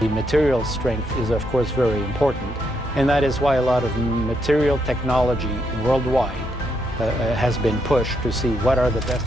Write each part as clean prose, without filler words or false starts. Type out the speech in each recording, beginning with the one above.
The material strength is of course very important, and that is why a lot of material technology worldwide has been pushed to see what are the best.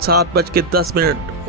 7:10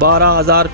12,000